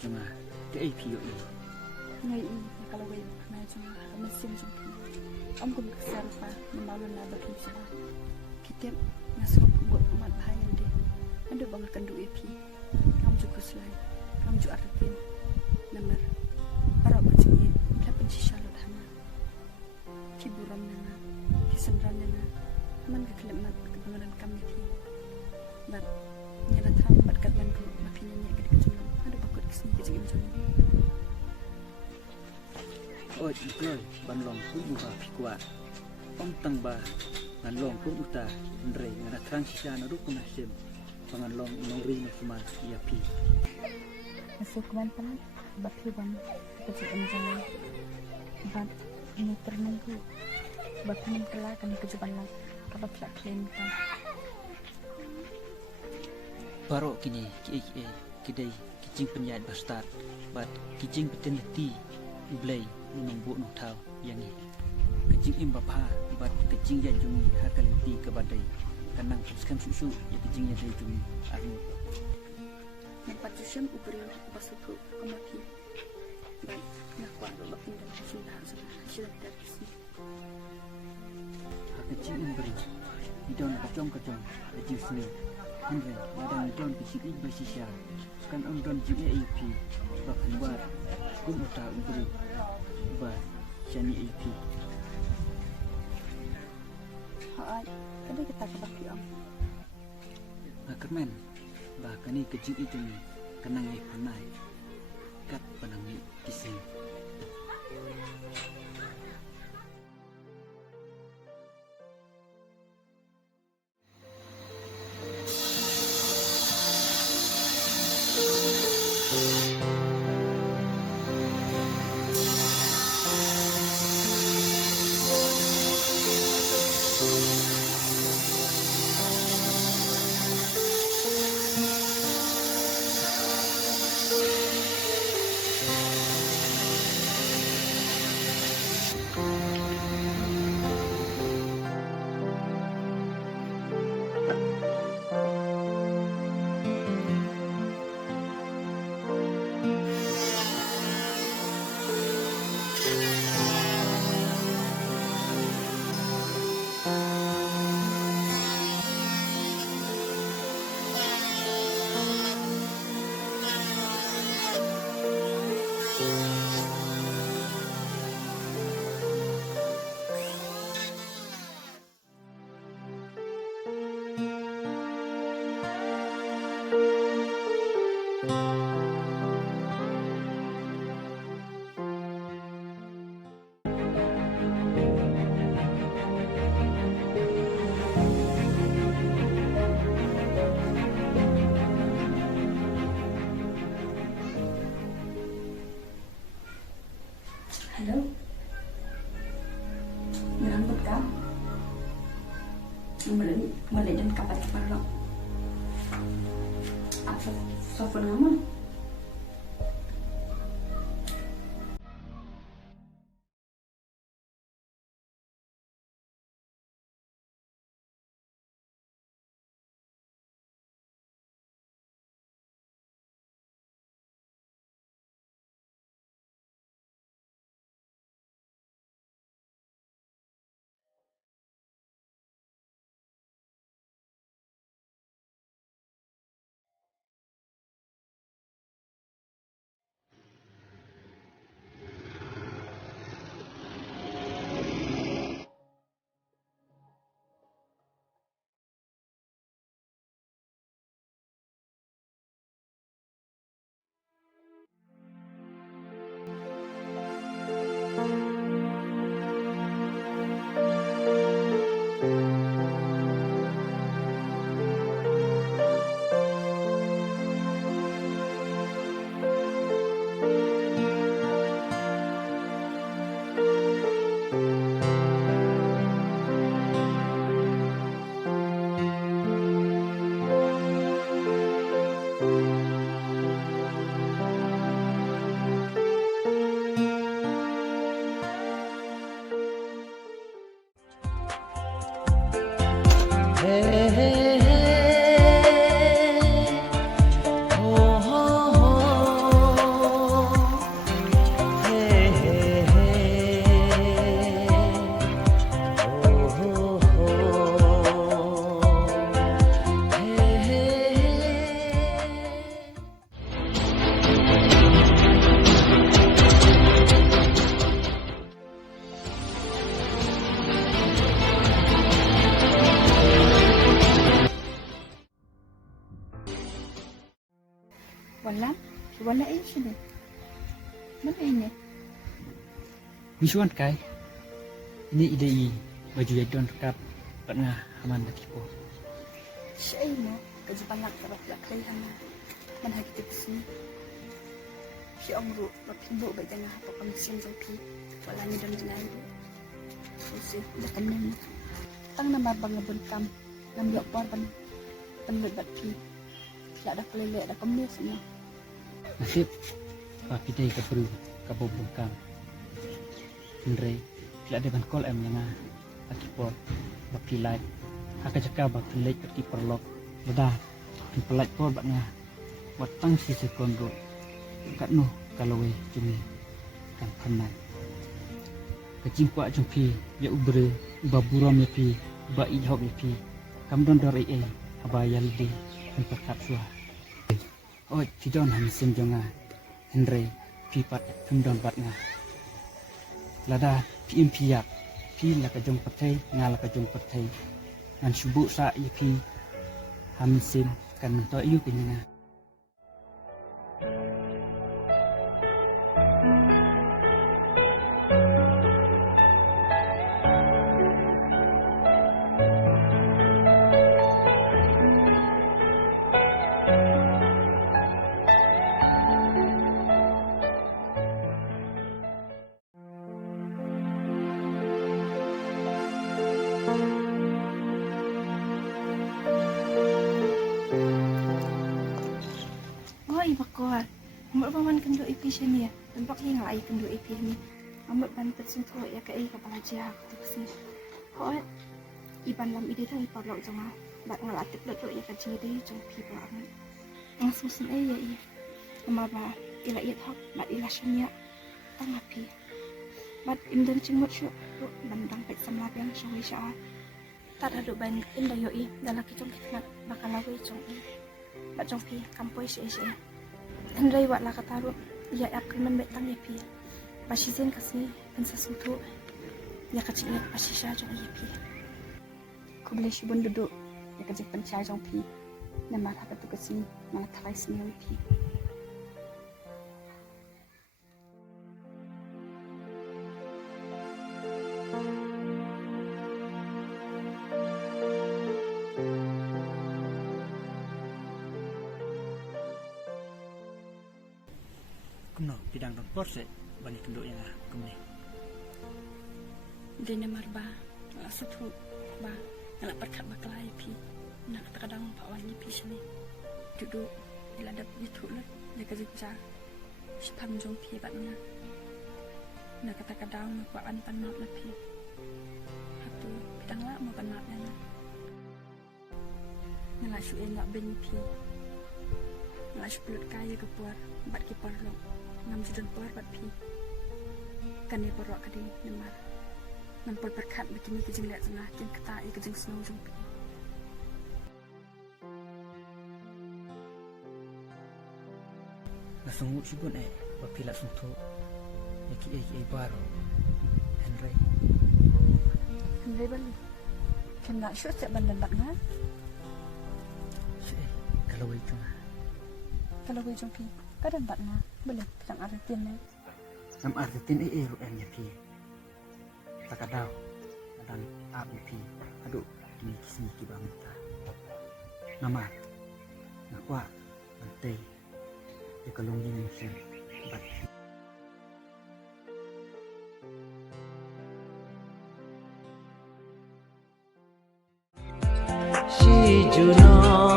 chunga ke ai phi yo i ngai i kalau wei na chung mesin chung om kum kesar pa malu na bakin sila kitep ngasop buat amat bahaya ndi ando bangal kandu epi kam ju kuslai kam ju artin namar para bacingi lapan sisalo dhama kiburam nana kisanran nana man ka klemat kebangunan kami thi bat nyara tram bat katman ko makin nya ke kecil ando bakut kesini kecil macam oi ikoi ban long ku buka pikwa om tang ba ban long ku uta ndre ngana transisi na ru kuna sem pangan long inori na suma ia pi masuk kuman pan bakhi ban kecil macam bat ini ternunggu bakhi kala kan kejuban lang kabat lak klaim kan baro kini ki kidai kicing penyat bastar bat kicing peteniti blay nung bu nung thau yang ni kicing imbapha bat kicing ya jungi hakalenti ke badai kanang skam susu ya kicing ya dai jungi aru nampak jusem ubri basuku kemaki bat nak kuat bakin dan sudah sudah tersi kicing imbri idon kacong kicing sini Andre madang idon kicing bersisya kan don GAP bahkan buat kum uta ubri ba jani AP hai kada kita kabaki om Kermen bahkan ni kecil itu ni kenang ai panai kat panangi kising halo nyambut ka mulai dan kapan parang apa sofa nama Misuan kai. Ini ide baju yadon dekat pernah aman datipo. Syai mo, kajipanak karap laklay hana. Manhagi tipsi. Si Omru, mapibo ba jangan apa pangsian jangpi. Wala ni dan jenay. Susi, dah kamen. Tang nama bangabun kam. Nambiok porban. Penlebat pi. Tidak ada kelelek, ada kemis semua. Nasib, papidai kabru kabobongkam. Henry, tidak ada bankol yang akipo bakilai. Haka jaka bakilai kerti perlok. Beda, pelaj por baknya. Watang si sekondo. Kat no kalau cumi kan kenal. Kecing kuat jumpi ya ubre baburam ya pi ba ihob ya pi. Kam don dor abayal di tempat suah. Oh, tidon han sim jonga. Henry pi pat tumdon batnya. Lada pi impiak pi la ka jong patai ngala ka jong patai. Nan subu sa ya pi ham sim kan mento iu pinya. Bakor, amat paman kendo ipi sini ya, tempat yang lain kendo ipi ni, amat bantet sentuh ya ke kepala jah taksi. Hoi, iban lam ide dah ipar lok jangan, bat ngelatik lok ya kecil deh jong pi pelan. Langsung sen ya i, amat bah ila ia thok, bat ila sini ya, tang api. Bat imdan cengmut syuk, bandang pek samlap yang syawai syawat. Tak ada ban indah yo i, dalam kicong kita bakal lawe jong i, bat jong pi kampoi syai. Henry wat lah kataru, ia akan membetang yepi. Pasizin kasih pensesuatu, ia kecilnya pasisha jong yepi. Ku boleh shubun duduk, ia kecil pencai jong pi. Nama tak betul kesini, malah tak sini yepi. Kuno bidang don porse bani kenduk yang kumni. Dene marba, satu ba, nak perkat baklai pi, nak kadang pak wani pi sini. Duduk ila dap itu lah, dia kerja. Sepam jong pi batnya. Nak kadang pak an panot lah pi. Hatu bidang lah mau panotnya. Nak syuk nak ben pi. Nak syuk pelut kaya kepuar, bat kipar lo. Nam sudan puar bat pi. Kan dia berok kadi nemar. Nampol berkat begini kejeng lihat sana, keng ketai kejeng snow jong pi. Nasungut sibun bapila suntu. Yaki baru. Henry. Henry balik. Kena syuk setiap bandan bakna. Kalau itu Kalau gue jong pi. Kadang bakna boleh pisang artin ni. Nam artin ru'en ya pi. Takadaw dan ab ya pi. Aduh, ini kisni ki bangta. Nama nakwa bantay. Ya kalung din sen bat. Si Juno